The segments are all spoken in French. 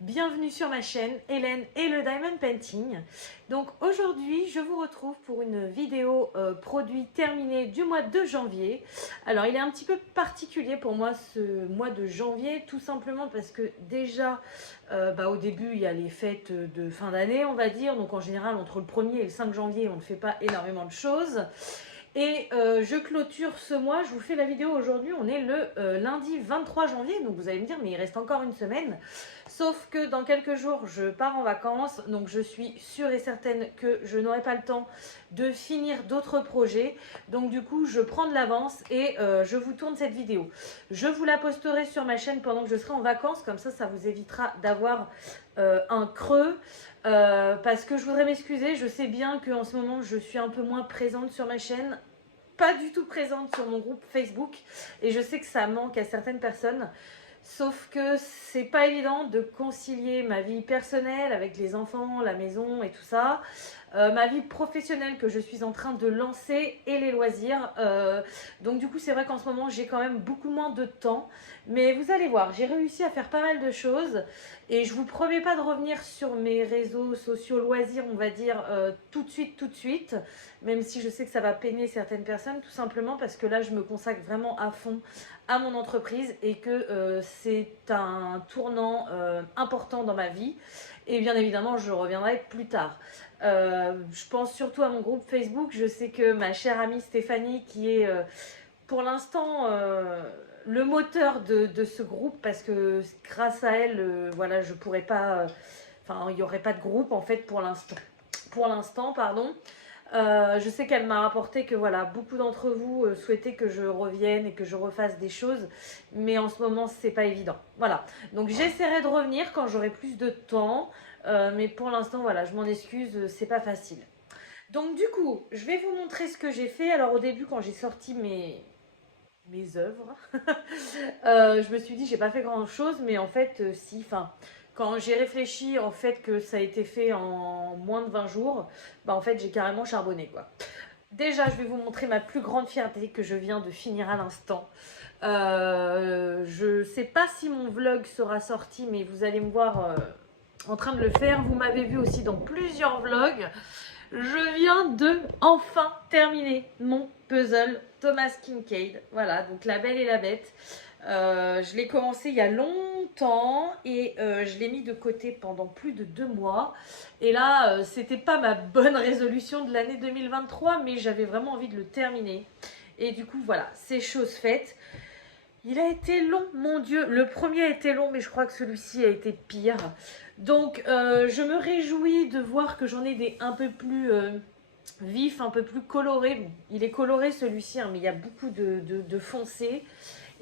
Bienvenue sur ma chaîne Hélène et le Diamond Painting. Donc aujourd'hui je vous retrouve pour une vidéo produit terminé du mois de janvier. Alors il est un petit peu particulier pour moi ce mois de janvier, tout simplement parce que déjà au début il y a les fêtes de fin d'année on va dire. Donc en général entre le 1er et le 5 janvier on ne fait pas énormément de choses. Et je clôture ce mois, je vous fais la vidéo aujourd'hui, on est le lundi 23 janvier, donc vous allez me dire mais il reste encore une semaine. Sauf que dans quelques jours je pars en vacances, donc je suis sûre et certaine que je n'aurai pas le temps de finir d'autres projets. Donc du coup je prends de l'avance et je vous tourne cette vidéo. Je vous la posterai sur ma chaîne pendant que je serai en vacances, comme ça vous évitera d'avoir un creux. Parce que je voudrais m'excuser, je sais bien qu'en ce moment je suis un peu moins présente sur ma chaîne, pas du tout présente sur mon groupe Facebook, et je sais que ça manque à certaines personnes. Sauf que c'est pas évident de concilier ma vie personnelle avec les enfants, la maison et tout ça, ma vie professionnelle que je suis en train de lancer et les loisirs. Donc du coup c'est vrai qu'en ce moment j'ai quand même beaucoup moins de temps, mais vous allez voir, j'ai réussi à faire pas mal de choses et je vous promets pas de revenir sur mes réseaux sociaux loisirs on va dire tout de suite, même si je sais que ça va peiner certaines personnes, tout simplement parce que là je me consacre vraiment à fond à mon entreprise et que c'est un tournant important dans ma vie. Et bien évidemment, je reviendrai plus tard. Je pense surtout à mon groupe Facebook. Je sais que ma chère amie Stéphanie, qui est pour l'instant le moteur de ce groupe, parce que grâce à elle, voilà, je pourrais pas... Enfin, il n'y aurait pas de groupe en fait pour l'instant. Pour l'instant, pardon. Je sais qu'elle m'a rapporté que voilà, beaucoup d'entre vous souhaitaient que je revienne et que je refasse des choses, mais en ce moment c'est pas évident. Voilà, donc j'essaierai de revenir quand j'aurai plus de temps, mais pour l'instant voilà, je m'en excuse, c'est pas facile. Donc du coup, je vais vous montrer ce que j'ai fait. Alors au début quand j'ai sorti mes œuvres, je me suis dit j'ai pas fait grand chose, mais en fait si, enfin quand j'ai réfléchi en fait que ça a été fait en moins de 20 jours, bah en fait j'ai carrément charbonné quoi. Déjà je vais vous montrer ma plus grande fierté que je viens de finir à l'instant. Je sais pas si mon vlog sera sorti, mais vous allez me voir en train de le faire. Vous m'avez vu aussi dans plusieurs vlogs. Je viens de enfin terminer mon puzzle Thomas Kinkade. Voilà, donc La Belle et la Bête. Je l'ai commencé il y a longtemps et je l'ai mis de côté pendant plus de 2 mois. Et là, c'était pas ma bonne résolution de l'année 2023, mais j'avais vraiment envie de le terminer. Et du coup, voilà, c'est chose faite. Il a été long, mon Dieu. Le premier a été long, mais je crois que celui-ci a été pire. Donc, je me réjouis de voir que j'en ai des un peu plus vifs, un peu plus colorés. Bon, il est coloré celui-ci, hein, mais il y a beaucoup de foncé.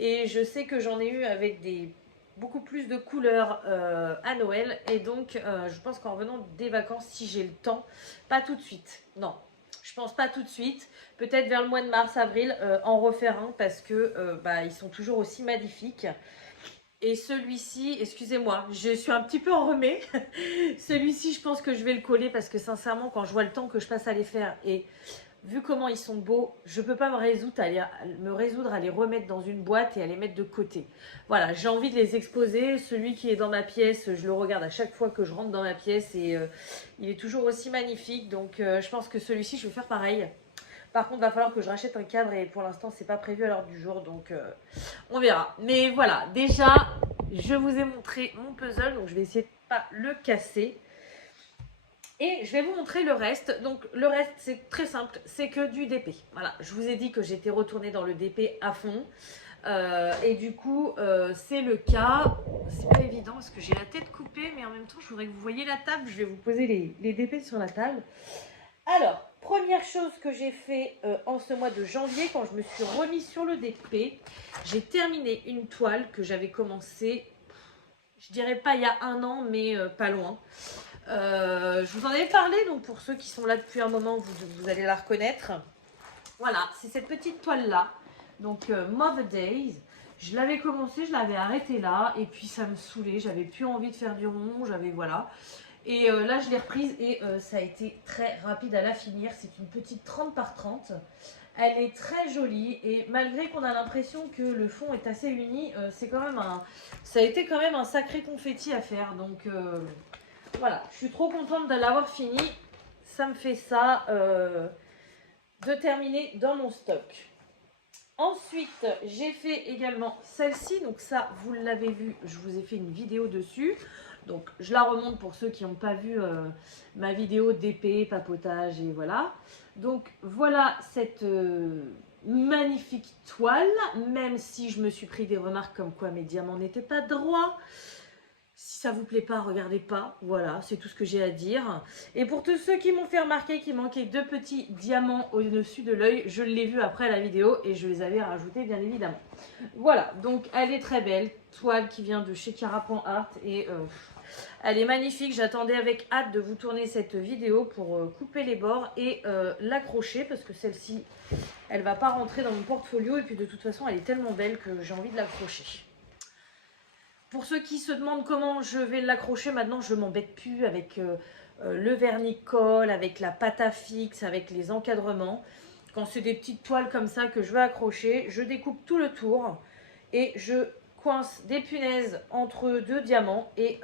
Et je sais que j'en ai eu avec beaucoup plus de couleurs à Noël. Et donc, je pense qu'en revenant des vacances, si j'ai le temps, pas tout de suite. Non, je pense pas tout de suite. Peut-être vers le mois de mars, avril, en refaire un parce que ils sont toujours aussi magnifiques. Et celui-ci, excusez-moi, je suis un petit peu enrhumée. Celui-ci, je pense que je vais le coller parce que sincèrement, quand je vois le temps que je passe à les faire et vu comment ils sont beaux, je ne peux pas me résoudre à les remettre dans une boîte et à les mettre de côté. Voilà, j'ai envie de les exposer. Celui qui est dans ma pièce, je le regarde à chaque fois que je rentre dans ma pièce et il est toujours aussi magnifique. Donc je pense que celui-ci, je vais faire pareil. Par contre, il va falloir que je rachète un cadre et pour l'instant, c'est pas prévu à l'heure du jour, donc on verra. Mais voilà, déjà, je vous ai montré mon puzzle, donc je vais essayer de pas le casser. Et je vais vous montrer le reste. Donc le reste, c'est très simple, c'est que du DP. Voilà, je vous ai dit que j'étais retournée dans le DP à fond. Et du coup, c'est le cas. C'est pas évident parce que j'ai la tête coupée, mais en même temps, je voudrais que vous voyez la table. Je vais vous poser les DP sur la table. Alors, première chose que j'ai fait en ce mois de janvier, quand je me suis remis sur le DP, j'ai terminé une toile que j'avais commencée, je dirais pas il y a 1 an, mais pas loin. Je vous en avais parlé, donc pour ceux qui sont là depuis un moment, vous allez la reconnaître. Voilà, c'est cette petite toile-là, donc Mother Days. Je l'avais commencé, je l'avais arrêté là, et puis ça me saoulait, j'avais plus envie de faire du rond, voilà. Et là, je l'ai reprise et ça a été très rapide à la finir. C'est une petite 30 par 30. Elle est très jolie et malgré qu'on a l'impression que le fond est assez uni, c'est quand même ça a été quand même un sacré confetti à faire. Donc voilà, je suis trop contente de l'avoir fini. Ça me fait ça de terminer dans mon stock. Ensuite, j'ai fait également celle-ci. Donc ça, vous l'avez vu, je vous ai fait une vidéo dessus. Donc je la remonte pour ceux qui n'ont pas vu ma vidéo d'épée, papotage et voilà. Donc voilà cette magnifique toile, même si je me suis pris des remarques comme quoi mes diamants n'étaient pas droits. Si ça vous plaît pas, regardez pas. Voilà, c'est tout ce que j'ai à dire. Et pour tous ceux qui m'ont fait remarquer qu'il manquait 2 petits diamants au-dessus de l'œil, je l'ai vu après la vidéo et je les avais rajoutés bien évidemment. Voilà, donc elle est très belle. Toile qui vient de chez Cara.art et elle est magnifique. J'attendais avec hâte de vous tourner cette vidéo pour couper les bords et l'accrocher parce que celle-ci, elle va pas rentrer dans mon portfolio et puis de toute façon, elle est tellement belle que j'ai envie de l'accrocher. Pour ceux qui se demandent comment je vais l'accrocher, maintenant je m'embête plus avec le vernis-colle, avec la pâte à fixe, avec les encadrements. Quand c'est des petites toiles comme ça que je veux accrocher, je découpe tout le tour et je coince des punaises entre deux diamants et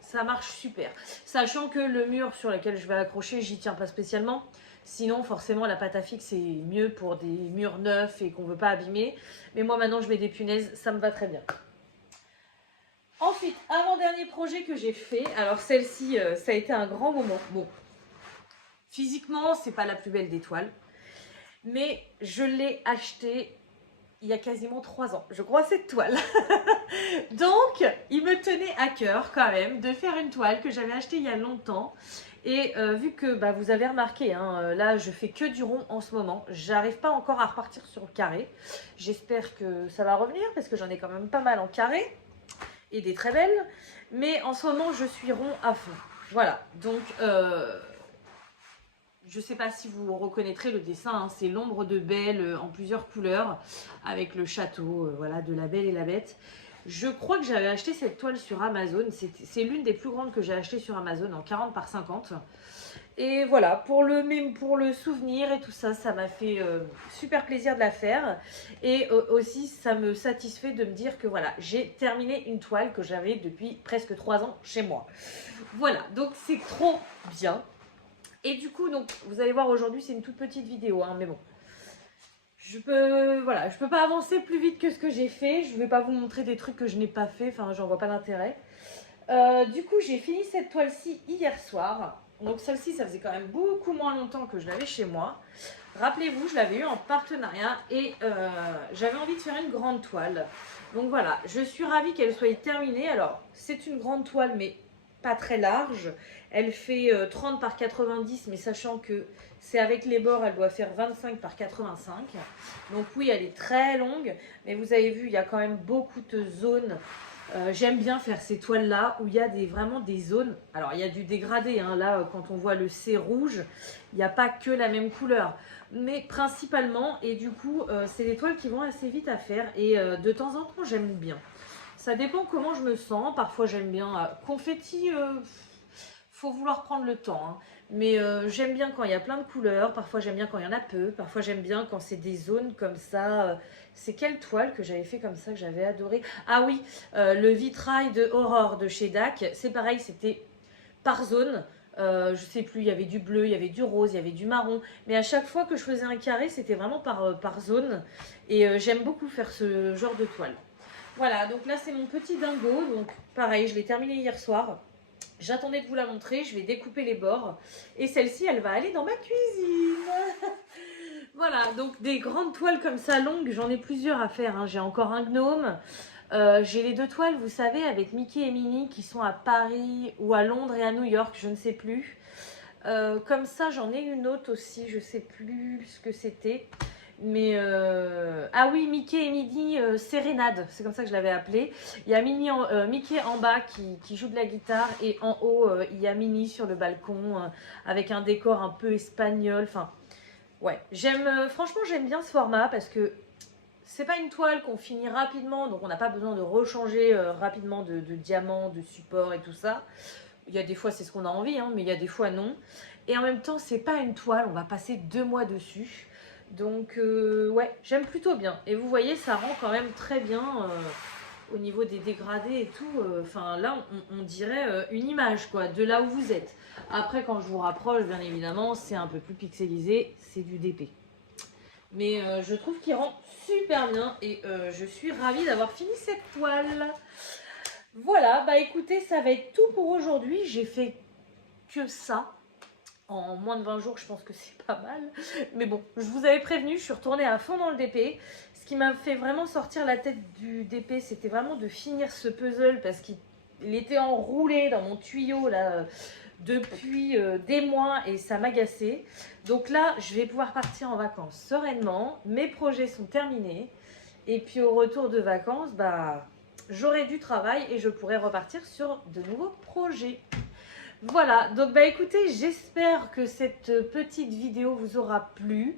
ça marche super. Sachant que le mur sur lequel je vais accrocher, j'y tiens pas spécialement. Sinon, forcément, la pâte à fixe, c'est mieux pour des murs neufs et qu'on ne veut pas abîmer. Mais moi, maintenant, je mets des punaises, ça me va très bien. Ensuite, avant-dernier projet que j'ai fait, alors celle-ci, ça a été un grand moment. Bon, physiquement, c'est pas la plus belle des toiles, mais je l'ai achetée il y a quasiment 3 ans, je crois, cette toile. Donc, il me tenait à cœur quand même de faire une toile que j'avais achetée il y a longtemps. Et vu que bah, vous avez remarqué, hein, là je fais que du rond en ce moment, j'arrive pas encore à repartir sur le carré. J'espère que ça va revenir parce que j'en ai quand même pas mal en carré. Et des très belles, mais en ce moment je suis rond à fond. Voilà, donc je sais pas si vous reconnaîtrez le dessin, hein, c'est l'ombre de Belle en plusieurs couleurs avec le château, voilà, de la Belle et la Bête. Je crois que j'avais acheté cette toile sur Amazon, c'est l'une des plus grandes que j'ai achetées sur Amazon en 40 par 50. Et voilà, pour le souvenir et tout ça, ça m'a fait super plaisir de la faire. Et aussi, ça me satisfait de me dire que voilà, j'ai terminé une toile que j'avais depuis presque 3 ans chez moi. Voilà, donc c'est trop bien. Et du coup, donc, vous allez voir aujourd'hui, c'est une toute petite vidéo, hein, mais bon. Je peux pas avancer plus vite que ce que j'ai fait. Je vais pas vous montrer des trucs que je n'ai pas fait, enfin, j'en vois pas d'intérêt. Du coup, j'ai fini cette toile-ci hier soir. Donc celle-ci, ça faisait quand même beaucoup moins longtemps que je l'avais chez moi. Rappelez-vous, je l'avais eu en partenariat et j'avais envie de faire une grande toile. Donc voilà, je suis ravie qu'elle soit terminée. Alors, c'est une grande toile, mais pas très large. Elle fait 30 par 90, mais sachant que c'est avec les bords, elle doit faire 25 par 85. Donc oui, elle est très longue, mais vous avez vu, il y a quand même beaucoup de zones. J'aime bien faire ces toiles là où il y a vraiment des zones. Alors il y a du dégradé, hein. Là quand on voit le C rouge, il n'y a pas que la même couleur, mais principalement, et du coup c'est des toiles qui vont assez vite à faire et de temps en temps j'aime bien. Ça dépend comment je me sens. Parfois j'aime bien confetti, faut vouloir prendre le temps, hein. Mais j'aime bien quand il y a plein de couleurs, parfois j'aime bien quand il y en a peu, parfois j'aime bien quand c'est des zones comme ça. C'est quelle toile que j'avais fait comme ça, que j'avais adoré? Ah oui, le vitrail de Aurore de chez DAC, c'est pareil, c'était par zone. Je sais plus, il y avait du bleu, il y avait du rose, il y avait du marron. Mais à chaque fois que je faisais un carré, c'était vraiment par zone. Et j'aime beaucoup faire ce genre de toile. Voilà, donc là c'est mon petit dingo. Donc pareil, je l'ai terminé hier soir. J'attendais de vous la montrer, je vais découper les bords. Et celle-ci, elle va aller dans ma cuisine. Voilà, donc des grandes toiles comme ça, longues, j'en ai plusieurs à faire, hein. J'ai encore un gnome. J'ai les 2 toiles, vous savez, avec Mickey et Minnie qui sont à Paris ou à Londres et à New York, je ne sais plus. Comme ça, j'en ai une autre aussi, je ne sais plus ce que c'était. Mais ah oui, Mickey et Minnie Sérénade, c'est comme ça que je l'avais appelé. Il y a Mickey en bas qui joue de la guitare et en haut il y a Minnie sur le balcon avec un décor un peu espagnol. Enfin, ouais, franchement j'aime bien ce format parce que c'est pas une toile qu'on finit rapidement, donc on n'a pas besoin de rechanger rapidement de diamants, de support et tout ça. Il y a des fois c'est ce qu'on a envie, hein, mais il y a des fois non. Et en même temps, c'est pas une toile, on va passer 2 mois dessus. Donc ouais, j'aime plutôt bien. Et vous voyez, ça rend quand même très bien au niveau des dégradés et tout. Enfin là, on dirait une image quoi, de là où vous êtes. Après, quand je vous rapproche, bien évidemment, c'est un peu plus pixelisé, c'est du DP. Mais je trouve qu'il rend super bien et je suis ravie d'avoir fini cette toile. Voilà, bah écoutez, ça va être tout pour aujourd'hui. J'ai fait que ça. En moins de 20 jours, je pense que c'est pas mal. Mais bon, je vous avais prévenu, je suis retournée à fond dans le DP. Ce qui m'a fait vraiment sortir la tête du DP, c'était vraiment de finir ce puzzle parce qu'il était enroulé dans mon tuyau là depuis des mois et ça m'agaçait. Donc là, je vais pouvoir partir en vacances sereinement. Mes projets sont terminés. Et puis au retour de vacances, bah, j'aurai du travail et je pourrai repartir sur de nouveaux projets. Voilà, donc bah écoutez, j'espère que cette petite vidéo vous aura plu.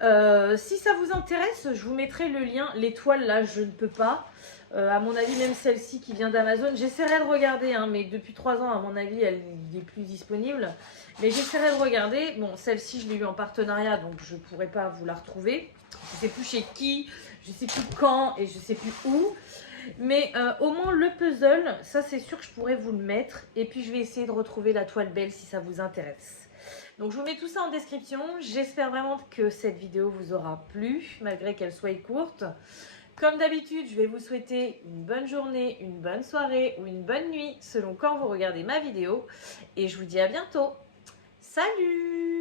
Si ça vous intéresse, je vous mettrai le lien. L'étoile là, je ne peux pas. À mon avis, même celle-ci qui vient d'Amazon, j'essaierai de regarder, hein, mais depuis 3 ans, à mon avis, elle n'est plus disponible. Mais j'essaierai de regarder. Bon, celle-ci, je l'ai eu en partenariat, donc je ne pourrai pas vous la retrouver. Je ne sais plus chez qui, je ne sais plus quand et je ne sais plus où. Mais au moins le puzzle, ça c'est sûr que je pourrais vous le mettre. Et puis je vais essayer de retrouver la toile belle si ça vous intéresse. Donc je vous mets tout ça en description. J'espère vraiment que cette vidéo vous aura plu, malgré qu'elle soit courte. Comme d'habitude, je vais vous souhaiter une bonne journée, une bonne soirée ou une bonne nuit, selon quand vous regardez ma vidéo. Et je vous dis à bientôt. Salut!